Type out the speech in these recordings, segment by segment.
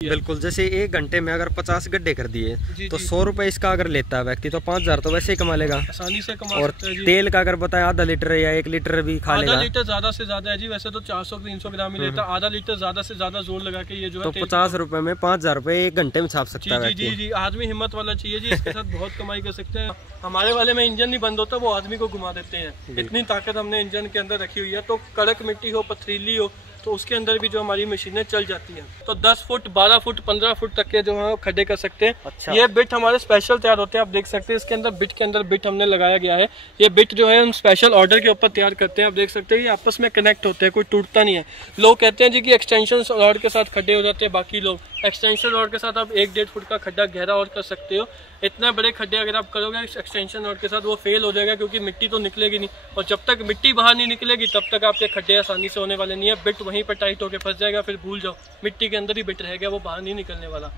बिल्कुल। जैसे 1 घंटे में अगर 50 गड्ढे कर दिए तो 100 रुपए इसका अगर लेता है व्यक्ति तो 5000 तो वैसे ही कमा लेगा, आसानी से कमा और सकता है जी। तेल का अगर बताए आधा लीटर या 1 लीटर भी खा लेगा। आधा लीटर ज्यादा से ज्यादा है जी, वैसे तो 400-300 ग्राम ही लेता है। आधा लीटर ज्यादा से ज्यादा जोर लगा के ये जो है तो 50 रुपए में 5000 रुपए 1 घंटे में छाप सकता है। जी जी, आदमी हिम्मत वाला चाहिए जी, इसके साथ बहुत कमाई कर सकते हैं। हमारे वाले में इंजन नहीं बंद होता, वो आदमी को घुमा देते हैं। इतनी ताकत हमने इंजन के अंदर रखी हुई है। तो कड़क मिट्टी हो, पथरीली हो, तो उसके अंदर भी जो हमारी मशीनें चल जाती हैं। तो 10 फुट 12 फुट 15 फुट तक के जो है खड्डे कर सकते हैं। अच्छा। ये बिट हमारे स्पेशल तैयार होते हैं, आप देख सकते हैं इसके अंदर बिट के अंदर बिट हमने लगाया गया है। ये बिट जो है हम स्पेशल ऑर्डर के ऊपर तैयार करते हैं। आप देख सकते हैं ये आपस में कनेक्ट होते हैं, कोई टूटता नहीं है। लोग कहते हैं जी कि एक्सटेंशन रॉड के साथ खड्डे हो जाते हैं, बाकी लोग एक्सटेंशन रॉड के साथ आप 1-1.5 फुट का खड्डा गहरा और कर सकते हो। इतना बड़े खड्डे अगर आप करोगे एक्सटेंशन रॉड के साथ वो फेल हो जाएगा, क्योंकि मिट्टी तो निकलेगी नहीं, और जब तक मिट्टी बाहर नहीं निकलेगी तब तक आपके खड्डे आसानी से होने वाले नहीं है। बिट वहीं पर टाइट होकर फंस जाएगा, फिर भूल जाओ, मिट्टी के अंदर ही बिट रहेगा, वो बाहर नहीं निकलने वाला।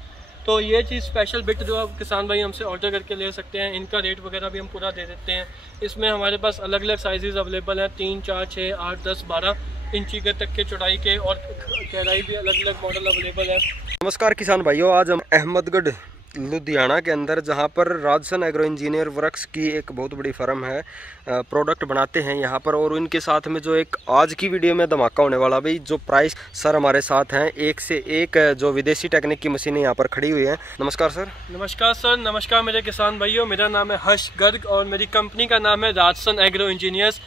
तो ये चीज़ स्पेशल बिट जो आप किसान भाई हमसे ऑर्डर करके ले सकते हैं। इनका रेट वगैरह भी हम पूरा दे देते हैं। इसमें हमारे पास अलग अलग साइजेस अवेलेबल हैं, 3, 4, 6, 8, 10, 12 इंची के तक के चौड़ाई के, और गहराई भी अलग अलग मॉडल अवेलेबल है। नमस्कार किसान भाइयों, आज हम अहमदगढ़ लुधियाना के अंदर जहां पर राजसन एग्रो इंजीनियर वर्क्स की एक बहुत बड़ी फर्म है, प्रोडक्ट बनाते हैं यहाँ पर, और उनके साथ में जो एक आज की वीडियो में धमाका होने वाला भाई, जो प्राइस सर हमारे साथ हैं, एक से एक जो विदेशी टेक्निक की मशीनें यहाँ पर खड़ी हुई हैं। नमस्कार सर। नमस्कार सर, नमस्कार मेरे किसान भाइयों। मेरा नाम है हर्ष गर्ग और मेरी कंपनी का नाम है राजसन एग्रो इंजीनियर्स।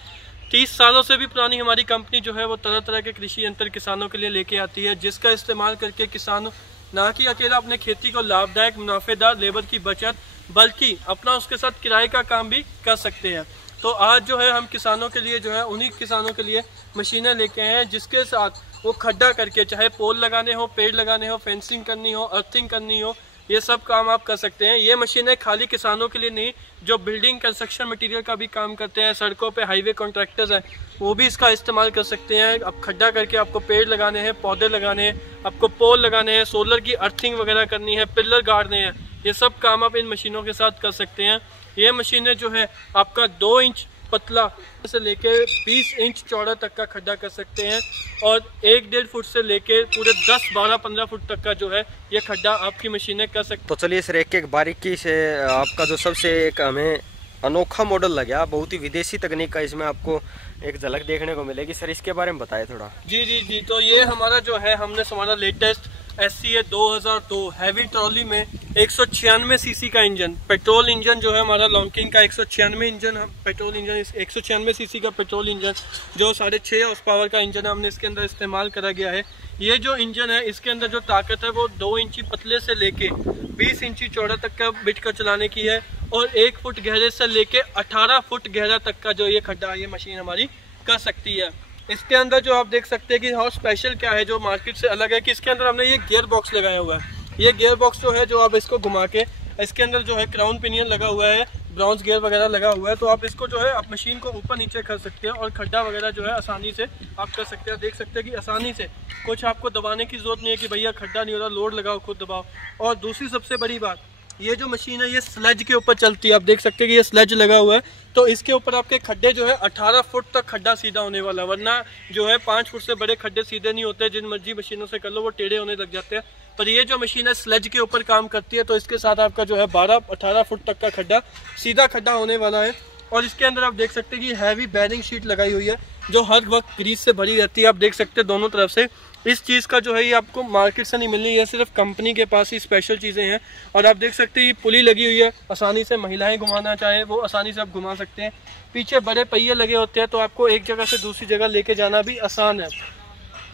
30 सालों से भी पुरानी हमारी कंपनी जो है वो तरह तरह के कृषि यंत्र किसानों के लिए लेके आती है, जिसका इस्तेमाल करके किसान ना कि अकेला अपने खेती को लाभदायक मुनाफेदार लेबर की बचत, बल्कि अपना उसके साथ किराए का काम भी कर सकते हैं। तो आज जो है हम किसानों के लिए जो है उन्हीं किसानों के लिए मशीनें लेके आए हैं, जिसके साथ वो खड्डा करके चाहे पोल लगाने हो, पेड़ लगाने हो, फेंसिंग करनी हो, अर्थिंग करनी हो, ये सब काम आप कर सकते हैं। ये मशीनें खाली किसानों के लिए नहीं, जो बिल्डिंग कंस्ट्रक्शन मटेरियल का भी काम करते हैं, सड़कों पे हाईवे कॉन्ट्रैक्टर्स हैं, वो भी इसका इस्तेमाल कर सकते हैं। अब खड्डा करके आपको पेड़ लगाने हैं, पौधे लगाने हैं, आपको पोल लगाने हैं, सोलर की अर्थिंग वगैरह करनी है, पिलर गाड़ने हैं, ये सब काम आप इन मशीनों के साथ कर सकते हैं। ये मशीनें जो है आपका 2 इंच पतला से लेके 20 इंच चौड़ा तक का खड्डा कर सकते हैं, और 1-1.5 फुट से लेके पूरे 10, 12, 15 फुट तक का जो है ये खड्डा आपकी मशीनें कर सकते हैं। तो चलिए सर, एक एक बारीकी से आपका जो सबसे एक हमें अनोखा मॉडल लगा, बहुत ही विदेशी तकनीक का इसमें आपको एक झलक देखने को मिलेगी। सर इसके बारे में बताएं थोड़ा। जी जी जी, तो ये हमारा जो है हमने हमारा लेटेस्ट SCA 2002 हैवी ट्रॉली में 196 सीसी का इंजन, पेट्रोल इंजन जो है हमारा लॉन्किंग का 196 इंजन, पेट्रोल इंजन 196 सीसी का पेट्रोल इंजन जो 6.5 हॉर्स पावर का इंजन हमने इसके अंदर इस्तेमाल करा गया है। ये जो इंजन है इसके अंदर जो ताकत है वो 2 इंची पतले से लेके 20 इंची चौड़ा तक का बिट का चलाने की है, और 1 फुट गहरे से लेके 18 फुट गहरा तक का जो ये खड्डा ये मशीन हमारी कर सकती है। इसके अंदर जो आप देख सकते हैं कि और स्पेशल क्या है जो मार्केट से अलग है, कि इसके अंदर हमने ये गियर बॉक्स लगाया हुआ है। ये गियर बॉक्स जो है, जो आप इसको घुमा के इसके अंदर जो है क्राउन पिनियन लगा हुआ है, ब्राउन्स गियर वगैरह लगा हुआ है, तो आप इसको जो है आप मशीन को ऊपर नीचे कर सकते हैं, और खड्डा वगैरह जो है आसानी से आप कर सकते हैं। देख सकते हैं कि आसानी से कुछ आपको दबाने की जरूरत नहीं है कि भैया खड्डा नहीं हो रहा, लोड लगाओ खुद दबाओ। और दूसरी सबसे बड़ी बात, ये जो मशीन है ये स्लेज के ऊपर चलती है। आप देख सकते हैं कि ये स्लेज लगा हुआ है, तो इसके ऊपर आपके खड्डे जो है 18 फुट तक खड्डा सीधा होने वाला, वरना जो है 5 फुट से बड़े खड्डे सीधे नहीं होते, जिन मर्जी मशीनों से कर लो वो टेढ़े होने लग जाते हैं। पर ये जो मशीन है स्लेज के ऊपर काम करती है, तो इसके साथ आपका जो है 12-18 फुट तक का खड्डा सीधा खड्डा होने वाला है। और इसके अंदर आप देख सकते हैं कि हैवी बैरिंग शीट लगाई हुई है, जो हर वक्त ग्रीस से भरी रहती है। आप देख सकते हैं दोनों तरफ से। इस चीज़ का जो है ये आपको मार्केट से नहीं मिलनी, ये सिर्फ कंपनी के पास ही स्पेशल चीज़ें हैं। और आप देख सकते हैं ये पुली लगी हुई है, आसानी से महिलाएं घुमाना चाहे वो आसानी से आप घुमा सकते हैं। पीछे बड़े पहिए लगे होते हैं, तो आपको एक जगह से दूसरी जगह लेके जाना भी आसान है।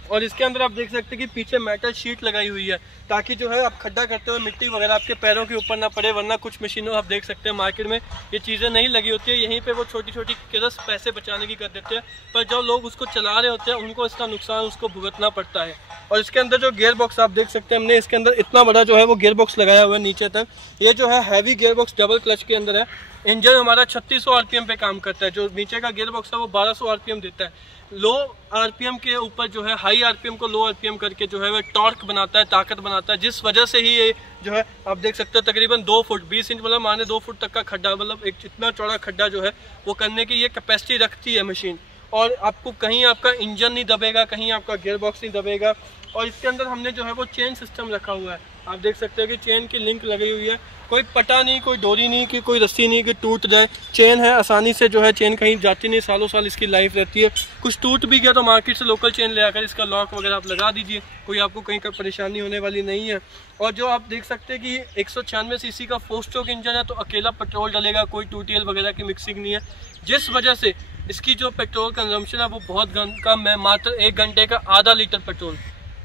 और इसके अंदर आप देख सकते हैं कि पीछे मेटल शीट लगाई हुई है, ताकि जो है आप खड्डा करते हुए मिट्टी वगैरह आपके पैरों के ऊपर ना पड़े, वरना कुछ मशीनों आप देख सकते हैं मार्केट में ये चीज़ें नहीं लगी होती है, यहीं पे वो छोटी छोटी किरस पैसे बचाने की कर देते हैं, पर जो लोग उसको चला रहे होते हैं उनको इसका नुकसान उसको भुगतना पड़ता है। और इसके अंदर जो गियर बॉक्स आप देख सकते हैं, हमने इसके अंदर इतना बड़ा जो है वो गियर बॉक्स लगाया हुआ है नीचे तक। ये जो है heavy gear box double clutch के अंदर है। इंजन हमारा 3600 RPM पे काम करता है, जो नीचे का गियर बॉक्स है वो 1200 RPM देता है। लो RPM के ऊपर जो है हाई RPM को लो RPM करके जो है वह टॉर्क बनाता है, ताकत बनाता है, जिस वजह से ही ये जो है आप देख सकते हैं तकरीबन 2 फुट 20 इंच मतलब माने 2 फुट तक का खड्डा, मतलब एक इतना चौड़ा खड्डा जो है वो करने की ये कैपेसिटी रखती है मशीन। और आपको कहीं आपका इंजन नहीं दबेगा, कहीं आपका गियर बॉक्स नहीं दबेगा, और इसके अंदर हमने जो है वो चेन सिस्टम रखा हुआ है। आप देख सकते हैं कि चेन की लिंक लगी हुई है, कोई पटा नहीं, कोई डोरी नहीं, कि कोई रस्सी नहीं कि टूट जाए। चेन है, आसानी से जो है चेन कहीं जाती नहीं, सालों साल इसकी लाइफ रहती है। कुछ टूट भी गया तो मार्केट से लोकल चेन ले आकर इसका लॉक वगैरह आप लगा दीजिए, कोई आपको कहीं का परेशानी होने वाली नहीं है। और जो आप देख सकते हैं कि 196 सीसी का 4 स्ट्रोक इंजन है, तो अकेला पेट्रोल डलेगा, कोई 2TL वगैरह की मिक्सिंग नहीं है, जिस वजह से इसकी जो पेट्रोल कंजम्पशन है वो बहुत कम है। मात्र 1 घंटे का आधा लीटर पेट्रोल,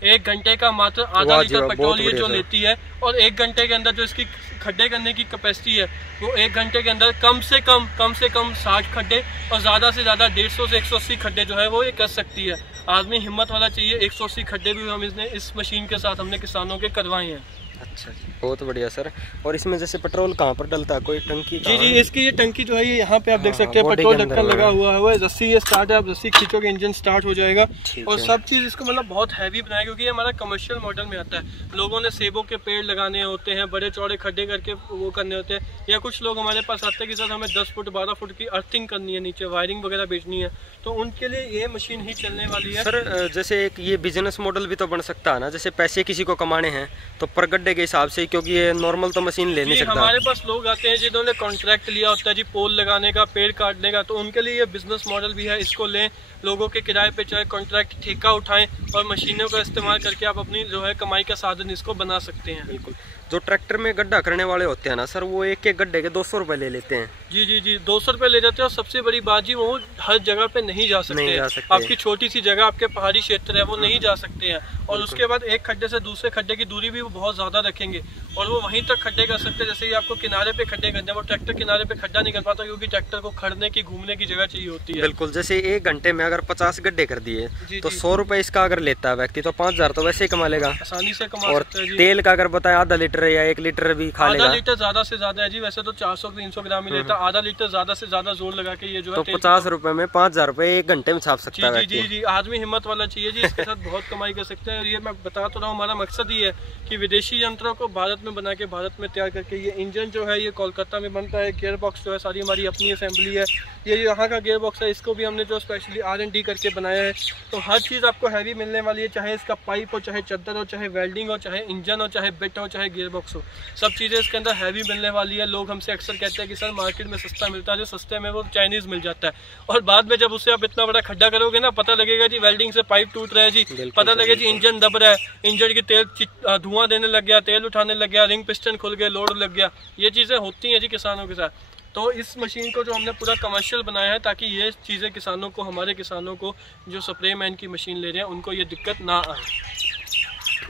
1 घंटे का मात्र आधा लीटर पेट्रोल ये जो लेती है। और 1 घंटे के अंदर जो इसकी खड्डे करने की कैपेसिटी है वो 1 घंटे के अंदर कम से कम 60 खड्डे और ज़्यादा से ज़्यादा 150 से 180 खड्डे जो है वो ये कर सकती है। आदमी हिम्मत वाला चाहिए। 180 खड्डे भी हम इसने इस मशीन के साथ हमने किसानों के करवाए हैं। अच्छा जी, बहुत बढ़िया सर। और इसमें जैसे पेट्रोल कहाँ पर डलता है, कोई टंकी? जी, इसकी ये टंकी जो है ये यहाँ पे आप देख सकते हैं, पेट्रोल ढक्कन लगा हुआ है, रस्सी ये स्टार्ट है, आप रस्सी खींचोगे इंजन स्टार्ट हो जाएगा। और सब चीज़ इसको मतलब बहुत हैवी बनाया, क्योंकि ये हमारा कमर्शियल मॉडल में आता है। लोगों ने सेबों के पेड़ लगाने होते हैं, बड़े चौड़े खड्डे करके वो करने होते हैं, या कुछ लोग हमारे पास आते हैं कि सर हमें 10 फुट 12 फुट की अर्थिंग करनी है, नीचे वायरिंग वगैरह बेचनी है, तो उनके लिए ये मशीन ही चलने वाली है। सर जैसे एक ये बिजनेस मॉडल भी तो बन सकता है ना, जैसे पैसे किसी को कमाने हैं तो पर गड्ढे के हिसाब से, क्योंकि ये नॉर्मल तो मशीन ले नहीं सकता। हमारे पास लोग आते हैं जिन्होंने कॉन्ट्रैक्ट लिया होता है जी, पोल लगाने का, पेड़ काटने का, तो उनके लिए ये बिजनेस मॉडल भी है। इसको लें, लोगों के किराए पे चाहे कॉन्ट्रैक्ट ठेका उठाएं और मशीनों का इस्तेमाल करके आप अपनी जो है कमाई का साधन इसको बना सकते हैं। बिल्कुल। जो ट्रैक्टर में गड्ढा करने वाले होते हैं ना सर, वो एक गड्ढे के 200 रुपए ले लेते हैं। जी 200 रुपए ले जाते हैं। और सबसे बड़ी बात जी, वो हर जगह पे नहीं जा सकते, आपकी छोटी सी जगह, आपके पहाड़ी क्षेत्र है, वो नहीं जा सकते हैं। और उसके बाद एक खड्डे से दूसरे खड्डे की दूरी भी वो बहुत ज्यादा रखेंगे और वो वहीं तक खड्डे कर सकते हैं। जैसे ये आपको किनारे पे खड्डे करते हैं, वो ट्रैक्टर किनारे पे खड्डा नहीं कर पाता, क्योंकि ट्रैक्टर को खड़ने की, घूमने की जगह चाहिए होती है। बिल्कुल। जैसे 1 घंटे में अगर 50 गड्ढे कर दिए तो 100 रुपए इसका अगर लेता है व्यक्ति, तो 5000 तो वैसे ही कमा लेगा, आसानी से कमा और सकता है जी। तेल का अगर बताए आधा लीटर या 1 लीटर भी खा लेगा। आधा लीटर ज्यादा से ज्यादा है जी, वैसे तो 400-300 ग्राम ही लेता, आधा लीटर ज्यादा से ज्यादा जोर लगा के ये जो है, तो 50 रुपए में 5000 रुपए 1 घंटे में छाप सकता है। जी आदमी हिम्मत वाला चाहिए जी, इसके साथ बहुत कमाई कर सकते हैं। और ये मैं बता तो रहा हूँ, हमारा मकसद ही है कि विदेशी यंत्रों को भारत में बना के, भारत में तैयार करके, ये इंजन जो है ये कोलकाता में बनता है, गियर बॉक्स जो है सारी हमारी अपनी असेंबली है, ये यहाँ का गियर बॉक्स है, इसको भी हमने जो स्पेशली R&D करके बनाया है। तो हर चीज़ आपको हैवी मिलने वाली है, चाहे इसका पाइप हो, चाहे चद्दर हो, चाहे वेल्डिंग हो, चाहे इंजन हो, चाहे बिट हो, चाहे गियर बॉक्स हो, सब चीज़ें इसके अंदर हैवी मिलने वाली है। लोग हमसे अक्सर कहते हैं कि सर मार्केट में सस्ता मिलता है, जो सस्ते में वो चाइनीज़ मिल जाता है, और बाद में जब उससे आप इतना बड़ा खड्डा करोगे ना, पता लगेगा जी वेल्डिंग से पाइप टूट रहा है जी, पता लगेगा जी इंजन दब रहा है, इंजन की तेल धुआं देने लग गया, तेल उठाने लग गया, रिंग पिस्टन खुल गए, लोड लग गया। ये चीज़ें होती हैं जी किसानों के साथ। तो इस मशीन को जो हमने पूरा कमर्शियल बनाया है, ताकि ये चीज़ें किसानों को, हमारे किसानों को जो स्प्रे मैन की मशीन ले रहे हैं, उनको ये दिक्कत ना आए।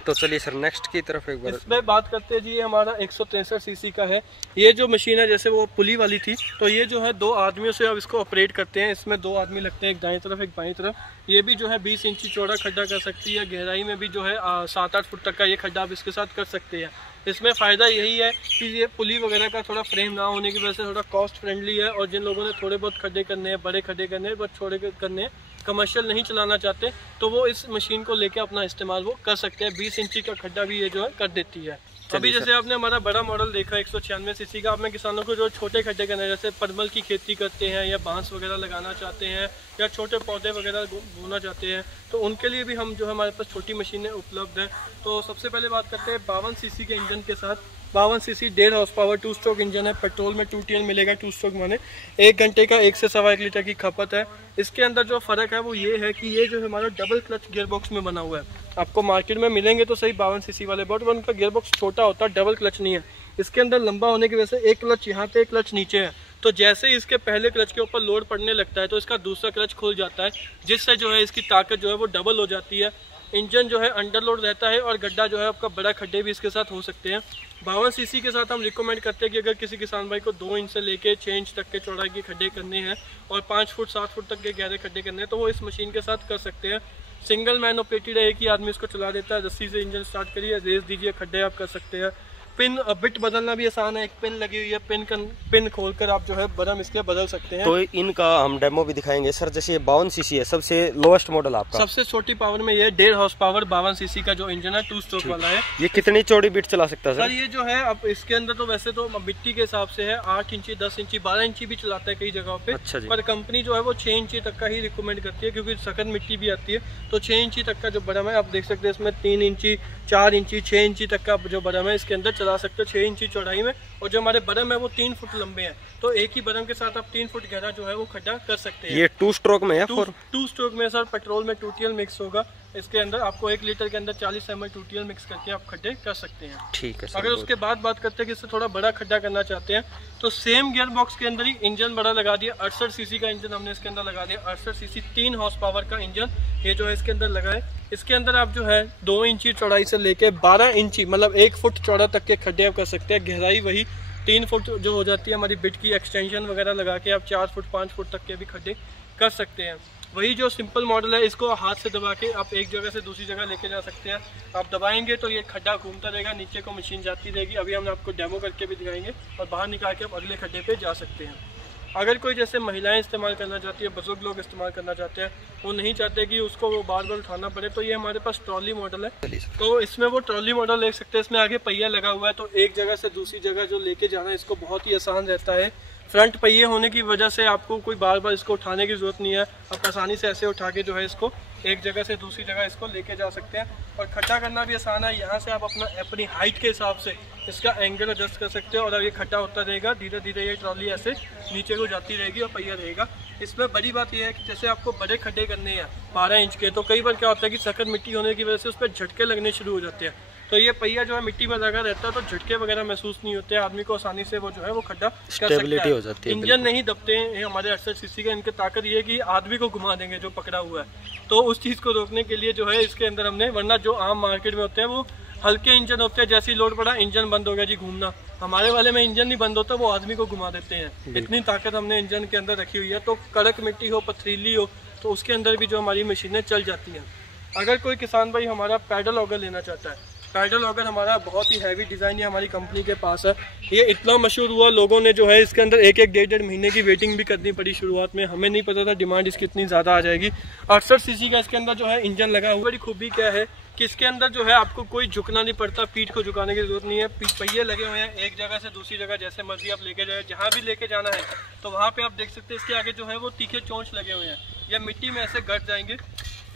तो चलिए सर नेक्स्ट की तरफ एक बार इसमें बात करते हैं जी। ये हमारा 163 सीसी का है। ये जो मशीन है, जैसे वो पुली वाली थी, तो ये जो है 2 आदमियों से अब इसको ऑपरेट करते हैं। इसमें 2 आदमी लगते हैं, एक दाएं तरफ एक बाएं तरफ। ये भी जो है 20 इंची चौड़ा खड्डा कर सकती है, गहराई में भी जो है 7-8 फुट तक का ये खड्डा आप इसके साथ कर सकते हैं। इसमें फ़ायदा यही है कि ये पुली वगैरह का थोड़ा फ्रेम ना होने की वजह से थोड़ा कॉस्ट फ्रेंडली है, और जिन लोगों ने थोड़े बहुत खड्डे करने हैं, बड़े खड्डे करने हैं, बहुत छोटे करने हैं, कमर्शियल नहीं चलाना चाहते, तो वो इस मशीन को लेके अपना इस्तेमाल वो कर सकते हैं। 20 इंची का खड्डा भी ये जो है कर देती है। अभी जैसे आपने हमारा बड़ा मॉडल देखा 196 सीसी का, आपने किसानों को जो छोटे खड्डे करना है, जैसे परमल की खेती करते हैं या बांस वगैरह लगाना चाहते हैं या छोटे पौधे वगैरह बोना चाहते हैं, तो उनके लिए भी हम जो है हमारे पास छोटी मशीनें उपलब्ध हैं। तो सबसे पहले बात करते हैं 52 सीसी के इंजन के साथ। 52 CC 1.5 horse power 2 stroke engine है। पेट्रोल में 2TL मिलेगा, 2 स्ट्रोक माने 1 घंटे का 1 से 1.25 लीटर की खपत है। इसके अंदर जो फ़र्क है वो ये है कि ये जो है हमारा डबल क्लच गियर बॉक्स में बना हुआ है। आपको मार्केट में मिलेंगे तो सही 52 सीसी वाले, बट उनका गियर बॉक्स छोटा होता है, डबल क्लच नहीं है। इसके अंदर लंबा होने की वजह से एक क्लच यहाँ पे, एक क्लच नीचे है, तो जैसे ही इसके पहले क्लच के ऊपर लोड पड़ने लगता है तो इसका दूसरा क्लच खुल जाता है, जिससे जो है इसकी ताकत जो है वो डबल हो जाती है। इंजन जो है अंडर लोड रहता है और गड्ढा जो है आपका बड़ा खड्डे भी इसके साथ हो सकते हैं। 52 सीसी के साथ हम रिकमेंड करते हैं कि अगर किसी किसान भाई को 2 इंच से लेके 6 इंच तक के चौड़ाई के खड्डे करने हैं और 5 फुट 7 फुट तक के गहरे खड्डे करने हैं, तो वो इस मशीन के साथ कर सकते हैं। सिंगल मैन ऑपरेटेड है, एक ही आदमी इसको चला देता है। रस्सी से इंजन स्टार्ट करिए, रेस दीजिए, खड्डे आप कर सकते हैं। पिन बिट बदलना भी आसान है, एक पिन लगी हुई है, पिन खोलकर आप जो है बटन इसके बदल सकते हैं। तो इनका हम डेमो भी दिखाएंगे सर। जैसे 52 सीसी है, सबसे लोएस्ट मॉडल आपका, सबसे छोटी पावर में ये 1.5 हॉर्स पावर 52 सीसी का जो इंजन है 2 स्ट्रोक वाला है। ये कितनी चौड़ी बिट चला सकता है सर? ये जो है अब इसके अंदर तो वैसे तो मिट्टी के हिसाब से है 8 इंची, 10 इंची, 12 इंची भी चलाता है कई जगहों पे। अच्छा जी। पर कंपनी जो है वो 6 इंची तक का ही रिकमेंड करती है, क्योंकि सख्त मिट्टी भी आती है। तो 6 इंची तक का जो बटन है आप देख सकते हैं, इसमें 3 इंची, 4 इंची, 6 इंची तक का जो बटन है इसके अंदर चला सकते हो 6 इंची चौड़ाई में। और जो हमारे बटन है वो 3 फुट लंबे हैं, तो एक ही बटन के साथ आप 3 फुट गहरा जो है वो खड्डा कर सकते हैं। ये 2 स्ट्रोक में है? 2 स्ट्रोक में सर। पेट्रोल में 2TL मिक्स होगा इसके अंदर। आपको 1 लीटर के अंदर 40 ml 2TL मिक्स करके आप खड्डे कर सकते हैं। ठीक है सर। अगर उसके बाद बात करते हैं कि इससे थोड़ा बड़ा खड्डा करना चाहते हैं, तो सेम गियर बॉक्स के अंदर ही इंजन बड़ा लगा दिया। 68 सीसी का इंजन हमने इसके अंदर लगा दिया। 68 सीसी 3 हॉर्स पावर का इंजन ये जो है इसके अंदर लगा है। इसके अंदर आप जो है 2 इंची चौड़ाई से लेके 12 इंची मतलब 1 फुट चौड़ा तक के खड्डे आप कर सकते हैं। गहराई वही 3 फुट जो हो जाती है हमारी बिट की, एक्सटेंशन वगैरह लगा के आप 4 फुट 5 फुट तक के भी खड्डे कर सकते हैं। वही जो सिंपल मॉडल है, इसको हाथ से दबा के आप एक जगह से दूसरी जगह लेके जा सकते हैं। आप दबाएंगे तो ये खड्डा घूमता रहेगा, नीचे को मशीन जाती रहेगी। अभी हम आपको डेमो करके भी दिखाएंगे और बाहर निकाल के आप अगले खड्डे पे जा सकते हैं। अगर कोई जैसे महिलाएं इस्तेमाल करना चाहती है, बुजुर्ग लोग इस्तेमाल करना चाहते हैं, वो नहीं चाहते कि उसको वो बार बार उठाना पड़े, तो ये हमारे पास ट्रॉली मॉडल है। तो इसमें वो ट्रॉली मॉडल ले सकते हैं। इसमें आगे पहिया लगा हुआ है, तो एक जगह से दूसरी जगह जो लेके जाना है इसको बहुत ही आसान रहता है। फ्रंट पहिए होने की वजह से आपको कोई बार बार इसको उठाने की जरूरत नहीं है। आप आसानी से ऐसे उठा के जो है इसको एक जगह से दूसरी जगह इसको लेके जा सकते हैं। और खड्डा करना भी आसान है। यहाँ से आप अपनी हाइट के हिसाब से इसका एंगल एडजस्ट कर सकते हो, और ये खड्डा होता रहेगा, धीरे धीरे ये ट्रॉली ऐसे नीचे को जाती रहेगी और पहिया रहेगा। इसमें बड़ी बात यह है कि जैसे आपको बड़े खड्डे करने हैं 12 इंच के, तो कई बार क्या होता है कि सख्त मिट्टी होने की वजह से उस पर झटके लगने शुरू हो जाते हैं। तो ये पहिया जो है मिट्टी में लगा रहता है, तो झटके वगैरह महसूस नहीं होते, आदमी को आसानी से वो जो है वो खड्डा कर सकता है। हो जाती है। इंजन नहीं दबते हैं हमारे 68 सीसी का। इनकी ताकत ये है कि आदमी को घुमा देंगे जो पकड़ा हुआ है। तो उस चीज़ को रोकने के लिए जो है इसके अंदर हमने, वरना जो आम मार्केट में होते हैं वो हल्के इंजन होते हैं, जैसे ही लोड पड़ा इंजन बंद हो गया जी घूमना। हमारे वाले में इंजन नहीं बंद होता, वो आदमी को घुमा देते हैं। इतनी ताकत हमने इंजन के अंदर रखी हुई है। तो कड़क मिट्टी हो, पथरीली हो, तो उसके अंदर भी जो हमारी मशीनें चल जाती हैं। अगर कोई किसान भाई हमारा पैडल ऑगर लेना चाहता है, पैडल ऑगर हमारा बहुत ही हैवी डिज़ाइन है, हमारी कंपनी के पास है। ये इतना मशहूर हुआ, लोगों ने जो है इसके अंदर 1-1, 1.5 महीने की वेटिंग भी करनी पड़ी शुरुआत में। हमें नहीं पता था डिमांड इसकी इतनी ज़्यादा आ जाएगी। 68 सीसी का इसके अंदर जो है इंजन लगा हुआ। बड़ी खूबी क्या है कि इसके अंदर जो है आपको कोई झुकना नहीं पड़ता, पीठ को झुकाने की जरूरत नहीं है। पहिए लगे हुए हैं, एक जगह से दूसरी जगह जैसे मर्जी आप लेके जाए, जहाँ भी लेके जाना है तो वहाँ पे आप देख सकते हैं इसके आगे जो है वो तीखे चोंच लगे हुए हैं। ये मिट्टी में ऐसे गड़ जाएंगे,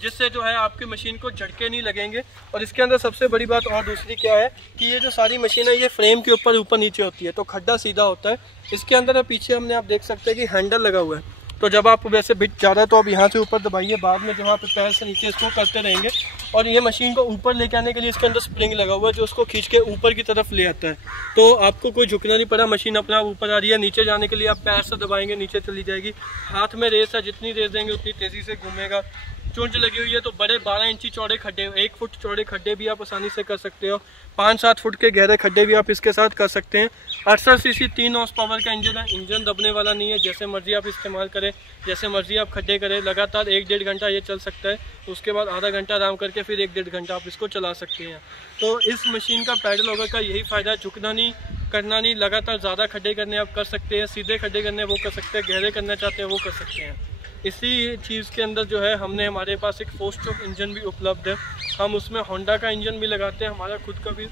जिससे जो है आपकी मशीन को झटके नहीं लगेंगे। और इसके अंदर सबसे बड़ी बात और दूसरी क्या है कि ये जो सारी मशीन है ये फ्रेम के ऊपर नीचे होती है, तो खड्डा सीधा होता है। इसके अंदर पीछे हमने आप देख सकते हैं कि हैंडल लगा हुआ है, तो जब आप वैसे बिट जा रहा है तो आप यहाँ से ऊपर दबाइए, बाद में जब आप पैर से नीचे इसको करते रहेंगे। और ये मशीन को ऊपर लेके आने के लिए इसके अंदर स्प्रिंग लगा हुआ है, जो उसको खींच के ऊपर की तरफ ले आता है। तो आपको कोई झुकना नहीं पड़ा, मशीन अपना ऊपर आ रही है। नीचे जाने के लिए आप पैर से दबाएंगे, नीचे चली जाएगी। हाथ में रेस है, जितनी रेस देंगे उतनी तेज़ी से घूमेगा। चोंच लगी हुई है, तो बड़े 12 इंची चौड़े खड्डे, 1 फुट चौड़े खड्डे भी आप आसानी से कर सकते हो। 5-7 फुट के गहरे खड्डे भी आप इसके साथ कर सकते हैं। 68 सीसी 3 हॉर्स पावर का इंजन है। इंजन दबने वाला नहीं है, जैसे मर्जी आप इस्तेमाल करें, जैसे मर्जी आप खड्डे करें। लगातार 1-1.5 घंटा ये चल सकता है, उसके बाद आधा घंटा आराम करके फिर 1-1.5 घंटा आप इसको चला सकते हैं। तो इस मशीन का पैडल ऑगर का यही फ़ायदा है, झुकना नहीं, करना नहीं। लगातार ज़्यादा खड्डे करने आप कर सकते हैं, सीधे खड्डे करने वो कर सकते हैं, गहरे करना चाहते हैं वो कर सकते हैं। इसी चीज़ के अंदर जो है हमने, हमारे पास एक 4 स्ट्रोक इंजन भी उपलब्ध है। हम उसमें होंडा का इंजन भी लगाते हैं, हमारा खुद का भी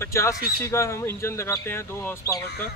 50 सीसी का हम इंजन लगाते हैं, 2 हॉर्स पावर का।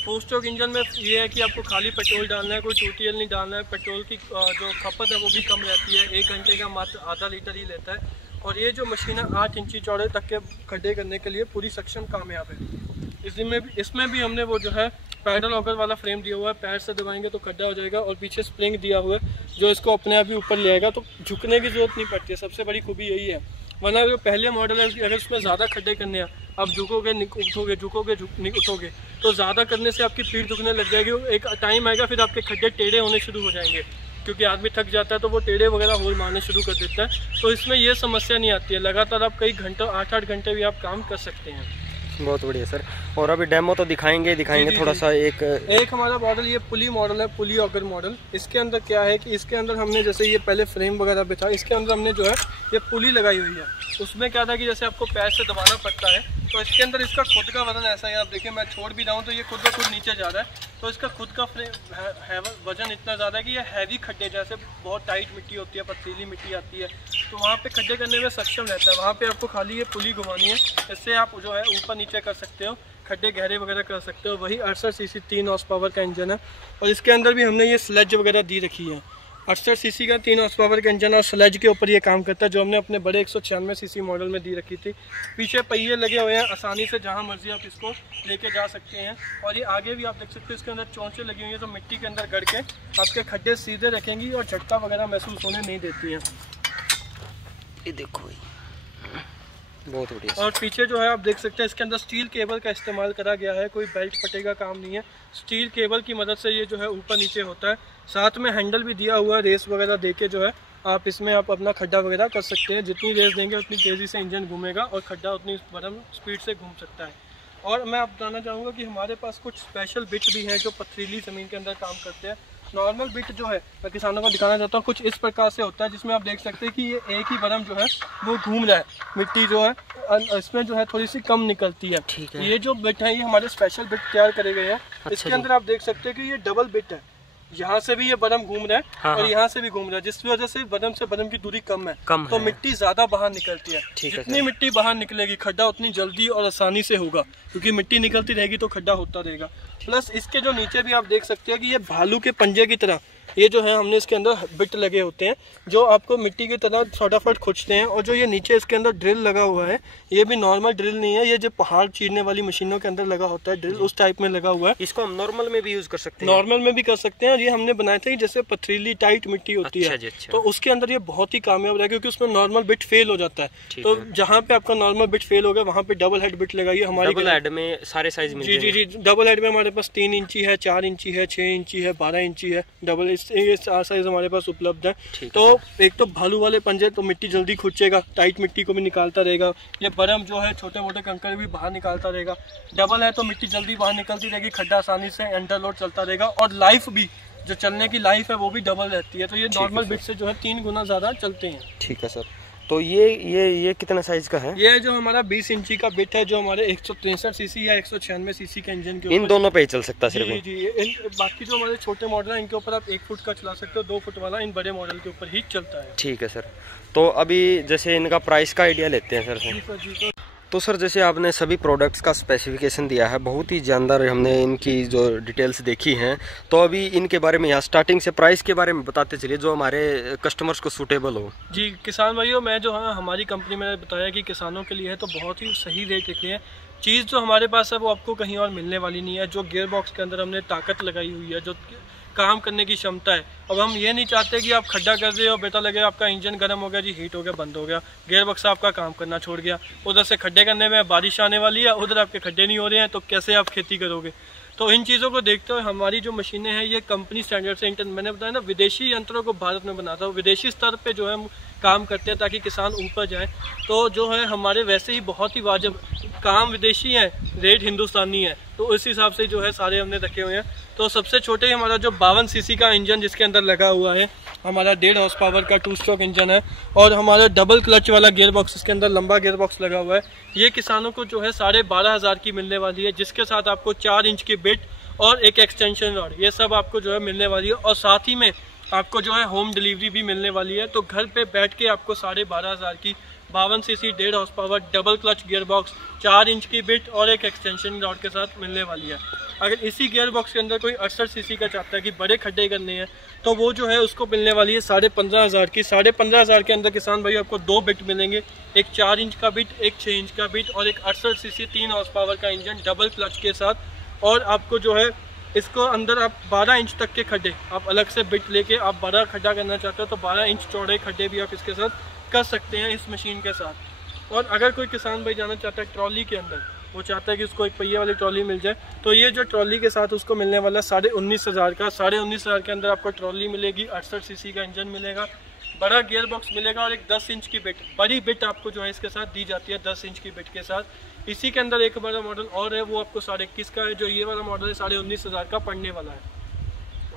4 स्ट्रोक इंजन में ये है कि आपको खाली पेट्रोल डालना है, कोई 2TL नहीं डालना है। पेट्रोल की जो खपत है वो भी कम रहती है, 1 घंटे का मात्र आधा लीटर ही लेता है। और ये जो मशीन है 8 इंची चौड़े तक के खड्डे करने के लिए पूरी सक्षम कामयाब है। इसमें भी हमने वो जो है पैडल ऑगर वाला फ्रेम दिया हुआ है, पैर से दबाएंगे तो खड्डा हो जाएगा। और पीछे स्प्रिंग दिया हुआ है जो इसको अपने आप ही ऊपर ले आएगा, तो झुकने की जरूरत नहीं पड़ती है। सबसे बड़ी खूबी यही है। वरना जो पहले मॉडल है अगर उसमें ज़्यादा खड्डे करने हैं, आप झुकोगे उठोगे, झुकोगे उठोगे, तो ज़्यादा करने से आपकी पीठ दुखने लग जाएगी। एक टाइम आएगा फिर आपके खड्डे टेढ़े होने शुरू हो जाएंगे, क्योंकि आदमी थक जाता है तो वो टेढ़े वगैरह होल मारने शुरू कर देता है। तो इसमें ये समस्या नहीं आती है। लगातार आप कई घंटों 8-8 घंटे भी आप काम कर सकते हैं। बहुत बढ़िया सर। और अभी डेमो तो दिखाएंगे थोड़ा सा। एक हमारा मॉडल ये पुली मॉडल है, पुली ऑगर मॉडल। इसके अंदर क्या है कि इसके अंदर हमने जैसे ये पहले फ्रेम वगैरह पे था, इसके अंदर हमने जो है ये पुली लगाई हुई है। उसमें क्या था कि जैसे आपको पैर से दबाना पड़ता है, तो इसके अंदर इसका खुद का वजन ऐसा है, आप देखिए मैं छोड़ भी रहा हूँ तो ये खुद ब खुद नीचे जा रहा है। तो इसका खुद का वजन इतना ज़्यादा है कि ये हैवी खड्डे, जैसे बहुत टाइट मिट्टी होती है, पथरीली मिट्टी आती है, तो वहाँ पे खड्डे करने में सक्षम रहता है। वहाँ पे आपको खाली ये पुली घुमानी है, इससे आप जो है ऊपर नीचे कर सकते हो, खड्डे गहरे वगैरह कर सकते हो। वही 68 सीसी 3 हॉर्स पावर का इंजन है और इसके अंदर भी हमने ये स्लेज वगैरह दी रखी है। 68 सीसी का 3 हॉर्स पावर का इंजन और स्लेज के ऊपर ये काम करता है, जो हमने अपने बड़े 196 सीसी मॉडल में दी रखी थी। पीछे पहिए लगे हुए हैं, आसानी से जहां मर्जी आप इसको लेके जा सकते हैं। और ये आगे भी आप देख सकते हो, इसके अंदर चोंचे लगी हुई हैं, तो मिट्टी के अंदर गड़ के आपके खड्डे सीधे रखेंगी और झटका वगैरह महसूस होने नहीं देती हैं। ये देखो बहुत बढ़िया। और पीछे जो है आप देख सकते हैं, इसके अंदर स्टील केबल का इस्तेमाल करा गया है, कोई बेल्ट पट्टे का काम नहीं है। स्टील केबल की मदद से ये जो है ऊपर नीचे होता है। साथ में हैंडल भी दिया हुआ है, रेस वगैरह देके जो है आप इसमें आप अपना खड्डा वगैरह कर सकते हैं। जितनी रेस देंगे उतनी तेज़ी से इंजन घूमेगा और खड्डा उतनी बड़म स्पीड से घूम सकता है। और मैं आप बताना चाहूँगा कि हमारे पास कुछ स्पेशल बिट भी हैं जो पथरीली ज़मीन के अंदर काम करते हैं। नॉर्मल बिट जो है मैं किसानों को दिखाना चाहता हूँ, कुछ इस प्रकार से होता है, जिसमें आप देख सकते हैं कि ये एक ही बरम जो है वो घूम रहा है, मिट्टी जो है इसमें जो है थोड़ी सी कम निकलती है। ठीक है। ये जो बिट है ये हमारे स्पेशल बिट तैयार करे गए हैं। इसके अंदर आप देख सकते हैं कि ये डबल बिट है, यहाँ से भी ये बदम घूम रहा है हाँ, और यहाँ से भी घूम रहा है, जिस वजह से बदम से बदम की दूरी कम है, तो है। मिट्टी ज्यादा बाहर निकलती है। जितनी मिट्टी बाहर निकलेगी खड्डा उतनी जल्दी और आसानी से होगा, क्योंकि मिट्टी निकलती रहेगी तो खड्डा होता रहेगा। प्लस इसके जो नीचे भी आप देख सकते हैं कि ये भालू के पंजे की तरह ये जो है हमने इसके अंदर बिट लगे होते हैं, जो आपको मिट्टी की तरह फटाफट खुजते हैं। और जो ये नीचे इसके अंदर ड्रिल लगा हुआ है, ये भी नॉर्मल ड्रिल नहीं है, ये जो पहाड़ चीरने वाली मशीनों के अंदर लगा होता है ड्रिल, उस टाइप में लगा हुआ है। इसको हम नॉर्मल में भी यूज कर सकते हैं, नॉर्मल में भी कर सकते हैं। और ये हमने बनाए थे जैसे पथरीली टाइट मिट्टी होती है, तो उसके अंदर ये बहुत ही कामयाब रहेगा, क्योंकि उसमें नॉर्मल बिट फेल हो जाता है। तो जहाँ पे आपका नॉर्मल बिट फेल हो गया वहाँ पे डबल हेड बिट लगाइए। हमारी डबल हेड में सारे साइज मिल जी जी जी, डबल हेड में हमारे पास 3 इंची है, 4 इंची है, 6 इंची है, 12 इंची है, डबल ये 4 साइज हमारे पास उपलब्ध है। तो एक तो भालू वाले पंजे, तो मिट्टी जल्दी खुचेगा, टाइट मिट्टी को भी निकालता रहेगा। ये बरम जो है छोटे मोटे कंकड़ भी बाहर निकालता रहेगा। डबल है तो मिट्टी जल्दी बाहर निकलती रहेगी, खड्डा आसानी से अंडरलोड चलता रहेगा। और लाइफ भी, जो चलने की लाइफ है वो भी डबल रहती है। तो ये नॉर्मल बिट से जो है 3 गुना ज्यादा चलते हैं। ठीक है सर। तो ये कितना साइज का है? ये जो हमारा 20 इंची का बिट है, जो हमारे 163 सीसी या 196 सीसी के इंजन के इन दोनों पे ही चल सकता है सिर्फ? जी जी। बाकी जो हमारे छोटे मॉडल है इनके ऊपर आप 1 फुट का चला सकते हो, 2 फुट वाला इन बड़े मॉडल के ऊपर ही चलता है। ठीक है सर। तो अभी जैसे इनका प्राइस का आइडिया लेते हैं सर। जी सर जी। तो सर जैसे आपने सभी प्रोडक्ट्स का स्पेसिफिकेशन दिया है, बहुत ही जानदार हमने इनकी जो डिटेल्स देखी हैं, तो अभी इनके बारे में यहाँ स्टार्टिंग से प्राइस के बारे में बताते चलिए, जो हमारे कस्टमर्स को सूटेबल हो। जी किसान भाइयों, मैं जो है हमारी कंपनी में बताया कि किसानों के लिए है, तो बहुत ही सही रेट लिखे हैं। चीज़ जो हमारे पास है वो आपको कहीं और मिलने वाली नहीं है। जो गियर बॉक्स के अंदर हमने ताकत लगाई हुई है, जो काम करने की क्षमता है। अब हम ये नहीं चाहते कि आप खड्डा कर रहे हो, बेटा लगे आपका इंजन गर्म हो गया जी, हीट हो गया, बंद हो गया, गियर बॉक्स आपका काम करना छोड़ गया, उधर से खड्डे करने में बारिश आने वाली है, उधर आपके खड्डे नहीं हो रहे हैं, तो कैसे आप खेती करोगे। तो इन चीज़ों को देखते हुए हमारी जो मशीनें हैं ये कंपनी स्टैंडर्ड से मैंने बताया ना, विदेशी यंत्रों को भारत में बनाता हूँ, विदेशी स्तर पे जो है हम काम करते हैं ताकि किसान ऊपर जाए। तो जो है हमारे वैसे ही बहुत ही वाजिब काम विदेशी है, रेट हिंदुस्तानी है, तो उस हिसाब से जो है सारे हमने रखे हुए हैं। तो सबसे छोटे हमारा जो 52 सीसी का इंजन जिसके अंदर लगा हुआ है, हमारा 1.5 हॉर्स पावर का 2 स्ट्रोक इंजन है, और हमारा डबल क्लच वाला गियर बॉक्स, इसके अंदर लंबा गियर बॉक्स लगा हुआ है। ये किसानों को जो है 12,500 की मिलने वाली है, जिसके साथ आपको 4 इंच की बिट और एक एक्सटेंशन रॉड, ये सब आपको जो है मिलने वाली है। और साथ ही में आपको जो है होम डिलीवरी भी मिलने वाली है। तो घर पे बैठ के आपको 12,500 की 52 CC 1.5 horse power double clutch gear box, 4 inch की बिट और एक एक्सटेंशन रॉड के साथ मिलने वाली है। अगर इसी गियर बॉक्स के अंदर कोई 68 सीसी का चाहता है कि बड़े खड्डे करने हैं, तो वो जो है उसको मिलने वाली है 15,500 की। 15,500 के अंदर किसान भाई आपको 2 बिट मिलेंगे, एक 4 इंच का बिट, एक 6 इंच का बिट और एक 68 सीसी 3 हॉर्स पावर का इंजन डबल क्लच के साथ। और आपको जो है इसको अंदर आप 12 इंच तक के खड्डे, आप अलग से बिट लेके आप बड़ा खड्डा करना चाहते हो तो 12 इंच चौड़े खड्डे भी आप इसके साथ कर सकते हैं इस मशीन के साथ। और अगर कोई किसान भाई जाना चाहता है ट्रॉली के अंदर, वो चाहता है कि उसको एक पहिए वाली ट्रॉली मिल जाए, तो ये जो ट्रॉली के साथ उसको मिलने वाला 19,500 का, 19,500 के अंदर आपको ट्रॉली मिलेगी, 68 सीसी का इंजन मिलेगा, बड़ा गियर बॉक्स मिलेगा और एक 10 इंच की बिट, बड़ी बिट आपको जो है इसके साथ दी जाती है 10 इंच की बिट के साथ। इसी के अंदर एक बड़ा मॉडल और है, वो आपको 21,500 का है, जो ये वाला मॉडल है 19,500 का पड़ने वाला है।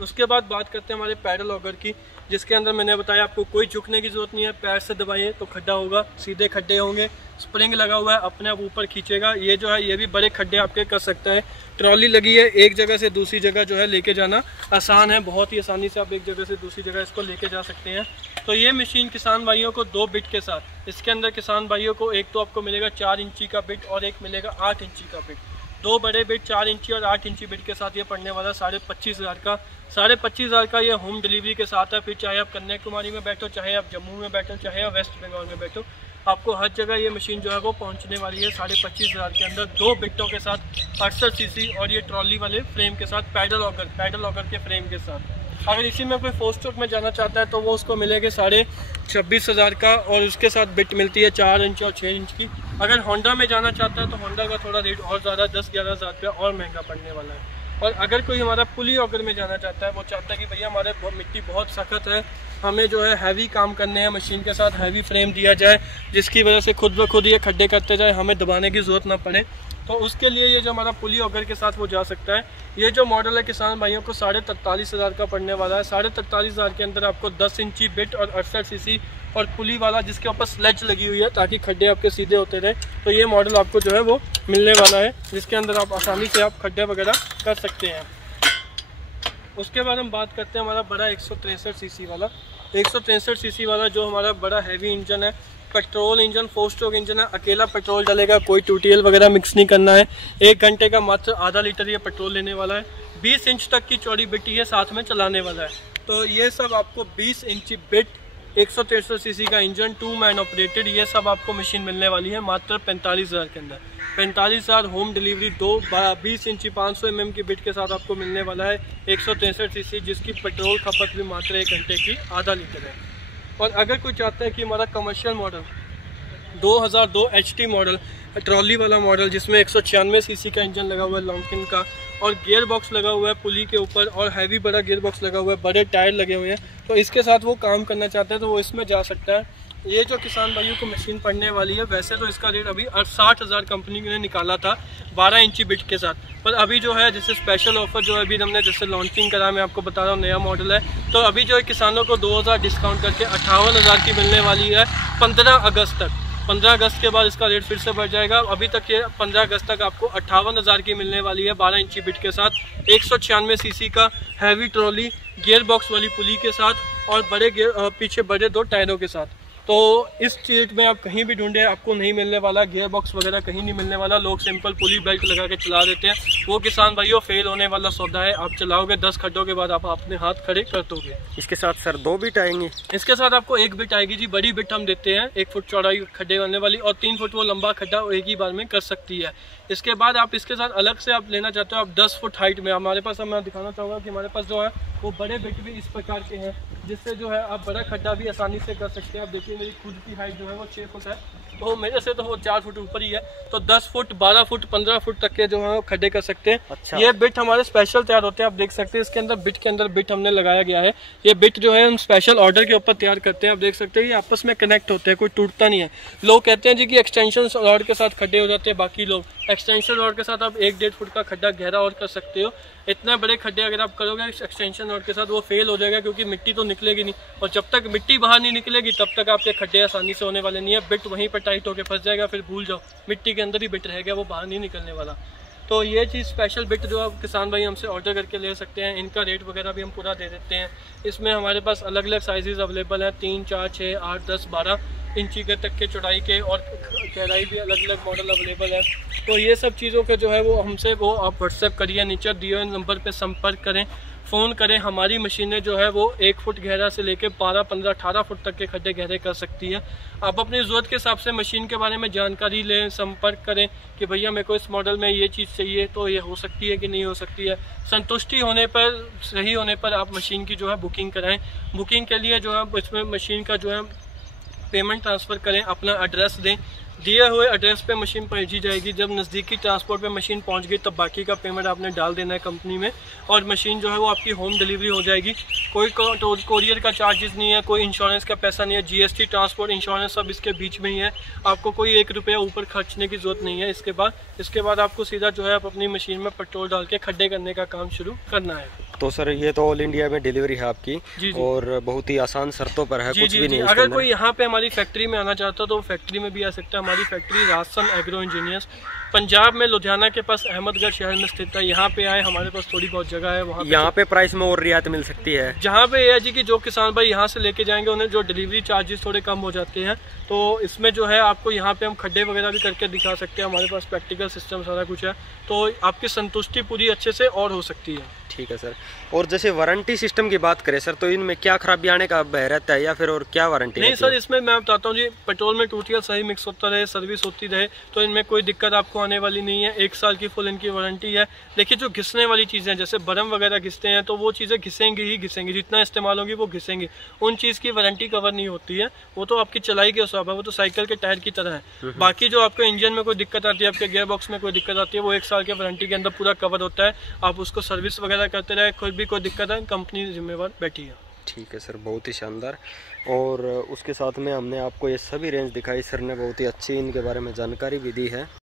उसके बाद बात करते हैं हमारे पैडल ऑगर की। जिसके अंदर मैंने बताया आपको कोई झुकने की जरूरत नहीं है, पैर से दबाइए तो खड्डा होगा, सीधे खड्डे होंगे। स्प्रिंग लगा हुआ है, अपने आप ऊपर खींचेगा। ये जो है ये भी बड़े खड्डे आपके कर सकता है। ट्रॉली लगी है, एक जगह से दूसरी जगह जो है लेके जाना आसान है, बहुत ही आसानी से आप एक जगह से दूसरी जगह इसको लेके जा सकते हैं। तो ये मशीन किसान भाइयों को 2 बिट के साथ, इसके अंदर किसान भाइयों को एक तो आपको मिलेगा 4 इंची का बिट और एक मिलेगा 8 इंची का बिट। 2 बड़े बिट 4 इंची और 8 इंची बिट के साथ ये पड़ने वाला 25,500 का। 25,500 का ये होम डिलीवरी के साथ है। फिर चाहे आप कन्याकुमारी में बैठो, चाहे आप जम्मू में बैठो, चाहे आप वेस्ट बंगाल में बैठो, आपको हर जगह ये मशीन जो है वो पहुंचने वाली है 25,500 के अंदर, 2 बिट्टों के साथ, 68 सीसी और ये ट्रॉली वाले फ्रेम के साथ, पैडल ऑगर के फ्रेम के साथ। अगर इसी में कोई 4 स्ट्रोक में जाना चाहता है तो वो उसको मिलेगा 26,500 का और उसके साथ बिट मिलती है 4 इंच और 6 इंच की। अगर होंडा में जाना चाहता है तो होंडा का थोड़ा रेट और ज़्यादा 10-11 हज़ार रुपया और महंगा पड़ने वाला है। और अगर कोई हमारा पुली ऑगर में जाना चाहता है, वो चाहता है कि भैया हमारे मिट्टी बहुत सख्त है, हमें जो है हैवी काम करने हैं, मशीन के साथ हैवी फ्रेम दिया जाए जिसकी वजह से खुद ब खुद ये खड्डे करते जाए, हमें दबाने की ज़रूरत ना पड़े, तो उसके लिए ये जो हमारा पुली ऑगर के साथ वो जा सकता है। ये जो मॉडल है किसान भाइयों को 43,500 का पड़ने वाला है। 43,500 के अंदर आपको 10 इंची बिट और 68 सीसी और पुली वाला जिसके ऊपर स्लेज लगी हुई है ताकि खड्डे आपके सीधे होते रहे, तो ये मॉडल आपको जो है वो मिलने वाला है, जिसके अंदर आप आसानी से आप खड्डे वगैरह कर सकते हैं। उसके बाद हम बात करते हैं हमारा बड़ा 163 सीसी वाला। 163 सीसी वाला जो हमारा बड़ा हैवी इंजन है, पेट्रोल इंजन, 4 स्ट्रोक इंजन है, अकेला पेट्रोल डलेगा, कोई टूटीएल वगैरह मिक्स नहीं करना है। 1 घंटे का मात्र आधा लीटर ये पेट्रोल लेने वाला है। 20 इंच तक की चौड़ी बिट ये साथ में चलाने वाला है। तो ये सब आपको 20 इंची बिट, 163 सीसी का इंजन, 2 मैन ऑपरेटेड, ये सब आपको मशीन मिलने वाली है मात्र 45,000 के अंदर। 45,000 होम डिलीवरी, 20 इंची 500 mm की बिट के साथ आपको मिलने वाला है 163 सीसी, जिसकी पेट्रोल खपत भी मात्र 1 घंटे की आधा लीटर है। और अगर कोई चाहता है कि हमारा commercial model 2002 HT model, trolley वाला मॉडल जिसमें 196 सीसी का इंजन लगा हुआ है लॉन्किन का और गियर बॉक्स लगा हुआ है पुली के ऊपर और हैवी बड़ा गियर बॉक्स लगा हुआ है, बड़े टायर लगे हुए हैं, तो इसके साथ वो काम करना चाहते हैं तो वो इसमें जा सकता है। ये जो किसान भाइयों को मशीन पड़ने वाली है, वैसे तो इसका रेट अभी 60,000 कंपनी ने निकाला था 12 इंची बिट के साथ, पर अभी जो है जैसे स्पेशल ऑफर जो है अभी हमने जैसे लॉन्चिंग करा, मैं आपको बता रहा हूँ नया मॉडल है, तो अभी जो है किसानों को 2,000 डिस्काउंट करके 58,000 की मिलने वाली है 15 अगस्त तक। 15 अगस्त के बाद इसका रेट फिर से बढ़ जाएगा। अभी तक ये 15 अगस्त तक आपको 58,000 की मिलने वाली है 12 इंची बिट के साथ, 196 सीसी का हैवी ट्रॉली, गियर बॉक्स वाली पुली के साथ और बड़े पीछे बड़े 2 टायरों के साथ। तो इस चीज में आप कहीं भी ढूंढे आपको नहीं मिलने वाला, गियर बॉक्स वगैरह कहीं नहीं मिलने वाला। लोग सिंपल पुली बेल्ट लगा के चला देते हैं, वो किसान भाइयों फेल होने वाला सौदा है। आप चलाओगे 10 खड्डों के बाद आप अपने हाथ खड़े कर दोगे। इसके साथ सर 2 बिट आएंगी? इसके साथ आपको 1 बिट आएगी जी, बड़ी बिट हम देते हैं 1 फुट चौड़ाई खड्डे बनने वाली और 3 फुट वो लंबा खड्डा एक ही बार में कर सकती है। इसके बाद आप इसके साथ अलग से आप लेना चाहते हो आप 10 फुट हाइट में, हमारे पास मैं दिखाना चाहूँगा कि हमारे पास जो है वो बड़े बिट भी इस प्रकार के हैं जिससे जो है आप बड़ा खड्डा भी आसानी से कर सकते हैं। आप देखिए मेरी खुद की हाइट जो है वो 6 फुट है, तो मेरे से तो वो 4 फुट ऊपर ही है, तो 10 फुट 12 फुट 15 फुट तक के जो है खड्डे कर सकते हैं। अच्छा। ये बिट हमारे स्पेशल तैयार होते हैं, आप देख सकते हैं इसके अंदर बिट के अंदर बिट हमने लगाया गया है। ये बिट जो है हम स्पेशल ऑर्डर के ऊपर तैयार करते हैं, आप देख सकते हैं ये आपस में कनेक्ट होते हैं, कोई टूटता नहीं है। लोग कहते हैं जी कि एक्सटेंशन रॉड के साथ खड्डे हो जाते हैं, बाकी लोग एक्सटेंशन रॉड के साथ आप 1-1.5 फुट का खड्डा गहरा और कर सकते हो। इतने बड़े खड्डे अगर आप करोगे एक्सटेंशन रॉड के साथ वो फेल हो जाएगा, क्योंकि मिट्टी तो निकलेगी नहीं, और जब तक मिट्टी बाहर नहीं निकलेगी तब तक आपके खड्डे आसानी से होने वाले नहीं है। बिट वहीं पर टाइट होकर फंस जाएगा, फिर भूल जाओ, मिट्टी के अंदर ही बिट रहेगा, वो बाहर नहीं निकलने वाला। तो ये चीज़ स्पेशल बिट जो आप किसान भाई हमसे ऑर्डर करके ले सकते हैं, इनका रेट वगैरह भी हम पूरा दे देते हैं। इसमें हमारे पास अलग अलग साइजेस अवेलेबल हैं, 3, 4, 6, 8, 10, 12 इंची के तक के चौड़ाई के, और गहराई भी अलग अलग मॉडल अवेलेबल है। तो ये सब चीज़ों के जो है वो हमसे वो आप व्हाट्सएप करिए, नीचे दिए हुए नंबर पर संपर्क करें, फ़ोन करें। हमारी मशीनें जो है वो 1 फुट गहरा से लेकर 12, 15, 18 फुट तक के खड्डे गहरे कर सकती है। आप अपनी ज़रूरत के हिसाब से मशीन के बारे में जानकारी लें, संपर्क करें कि भैया मेरे को इस मॉडल में ये चीज़ चाहिए, तो ये हो सकती है कि नहीं हो सकती है। संतुष्टि होने पर, सही होने पर आप मशीन की जो है बुकिंग कराएं। बुकिंग के लिए जो है इसमें मशीन का जो है पेमेंट ट्रांसफ़र करें, अपना एड्रेस दें, दिए हुए एड्रेस पे मशीन भेजी जाएगी। जब नज़दीकी ट्रांसपोर्ट पे मशीन पहुंच गई तब बाकी का पेमेंट आपने डाल देना है कंपनी में, और मशीन जो है वो आपकी होम डिलीवरी हो जाएगी। कोई कोरियर का चार्जेस नहीं है, कोई इंश्योरेंस का पैसा नहीं है, जीएसटी, ट्रांसपोर्ट, इंश्योरेंस सब इसके बीच में ही है। आपको कोई 1 रुपया ऊपर खर्चने की ज़रूरत नहीं है। इसके बाद आपको सीधा जो है आप अपनी मशीन में पेट्रोल डाल के खड्डे करने का काम शुरू करना है। तो सर ये तो ऑल इंडिया में डिलीवरी है आपकी। जी। और बहुत ही आसान शर्तों पर है, कुछ भी नहीं। अगर कोई यहाँ पे हमारी फैक्ट्री में आना चाहता है तो फैक्ट्री में भी आ सकता है। हमारी फैक्ट्री राजसन एग्रो इंजीनियर्स पंजाब में लुधियाना के पास अहमदगढ़ शहर में स्थित है। यहाँ पे आए, हमारे पास थोड़ी बहुत जगह है वहाँ। यहाँ पे प्राइस में और रियायत मिल सकती है। जहाँ पे ये है जी कि जो किसान भाई यहाँ से लेके जाएंगे उन्हें जो डिलीवरी चार्जेस थोड़े कम हो जाते हैं। तो इसमें जो है आपको यहाँ पे हम खड्डे वगैरह भी करके दिखा सकते हैं। हमारे पास प्रैक्टिकल सिस्टम सारा कुछ है, तो आपकी संतुष्टि पूरी अच्छे से और हो सकती है। ठीक है सर। और जैसे वारंटी सिस्टम की बात करें सर, तो इनमें क्या खराबी आने का भय रहता है या फिर और क्या वारंटी? नहीं सर, इसमें मैं बताता हूँ जी, पेट्रोल में टूटियाँ सही मिक्स होता रहे, सर्विस होती रहे, तो इनमें कोई दिक्कत आपको आने वाली नहीं है। 1 साल की फुल इनकी वारंटी है। देखिए जो घिसने वाली चीज़ें जैसे बरम वगैरह घिसते हैं, तो वो चीज़ें घिसेंगी ही घिसेंगी, जितना इस्तेमाल होगी वो घिसेंगी। उन चीज़ की वारंटी कवर नहीं होती है, वो तो आपकी चलाई के हिसाब है, वो तो साइकिल के टायर की तरह है। बाकी जो आपको इंजन में कोई दिक्कत आती है, आपके गियर बॉक्स में कोई दिक्कत आती है, वो 1 साल के वारंटी के अंदर पूरा कवर होता है। आप उसको सर्विस वगैरह करते रहे, कोई भी कोई दिक्कत है कंपनी जिम्मेवार बैठी है। ठीक है सर, बहुत ही शानदार। और उसके साथ में हमने आपको ये सभी रेंज दिखाई, सर ने बहुत ही अच्छी इनके बारे में जानकारी भी दी है।